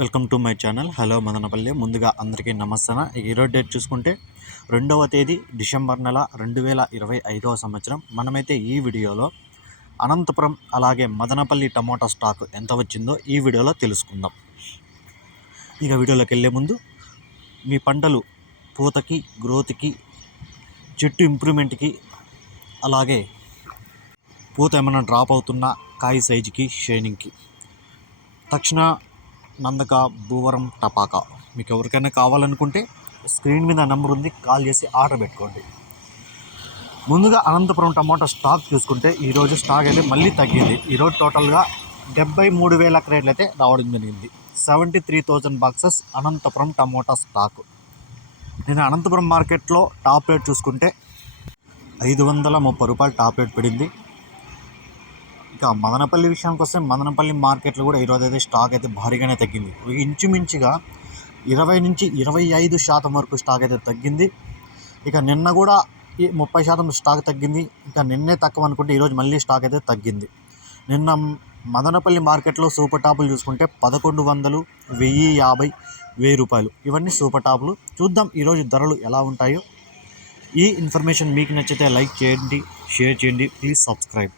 Welcome to my channel. Hello Madanapalle. ముందుగా అందరికీ నమస్తే ఈరోజు డేట్ చూసుకుంటే రెండవ తేదీ డిసెంబర్ నెల రెండు వేల ఇరవై ఐదవ సంవత్సరం. మనమైతే ఈ వీడియోలో అనంతపురం అలాగే మదనపల్లి టమోటా స్టాక్ ఎంత వచ్చిందో ఈ వీడియోలో తెలుసుకుందాం. ఇక వీడియోలోకి వెళ్ళే ముందు మీ పంటలు పూతకి గ్రోత్కి చెట్టు ఇంప్రూవ్మెంట్కి అలాగే పూత ఏమైనా డ్రాప్ అవుతున్నా కాయ సైజుకి షైనింగ్కి. తక్షణ నందక భూవరం టపాకా. మీకు ఎవరికైనా కావాలనుకుంటే స్క్రీన్ మీద నెంబర్ ఉంది కాల్ చేసి ఆర్డర్ పెట్టుకోండి. ముందుగా అనంతపురం టమాటా స్టాక్ చూసుకుంటే ఈరోజు స్టాక్ అయితే మళ్ళీ తగ్గింది. ఈరోజు టోటల్గా డెబ్బై మూడు వేల క్రేట్లు అయితే రావడం జరిగింది. Seventy three thousand boxes Anantapur tomato stock. నేను అనంతపురం మార్కెట్లో టాప్ రేట్ చూసుకుంటే ఐదు వందల ముప్పై రూపాయలు టాప్ రేట్ పడింది. ఇక మదనపల్లి విషయానికి వస్తే మదనపల్లి మార్కెట్లో కూడా ఈరోజు అయితే స్టాక్ అయితే భారీగానే తగ్గింది. ఇంచుమించుగా ఇరవై నుంచి ఇరవై ఐదు శాతం వరకు స్టాక్ అయితే తగ్గింది. ఇక నిన్న కూడా ఈ ముప్పై శాతం స్టాక్ తగ్గింది. ఇక నిన్నే తక్కువ అనుకుంటే ఈరోజు మళ్ళీ స్టాక్ అయితే తగ్గింది. నిన్న మదనపల్లి మార్కెట్లో సూపర్ టాపులు చూసుకుంటే పదకొండు వందలు వెయ్యి యాభై వెయ్యి రూపాయలు. ఇవన్నీ సూపర్ టాపులు. చూద్దాం ఈరోజు ధరలు ఎలా ఉంటాయో. ఈ ఇన్ఫర్మేషన్ మీకు నచ్చితే లైక్ చేయండి షేర్ చేయండి. Please subscribe.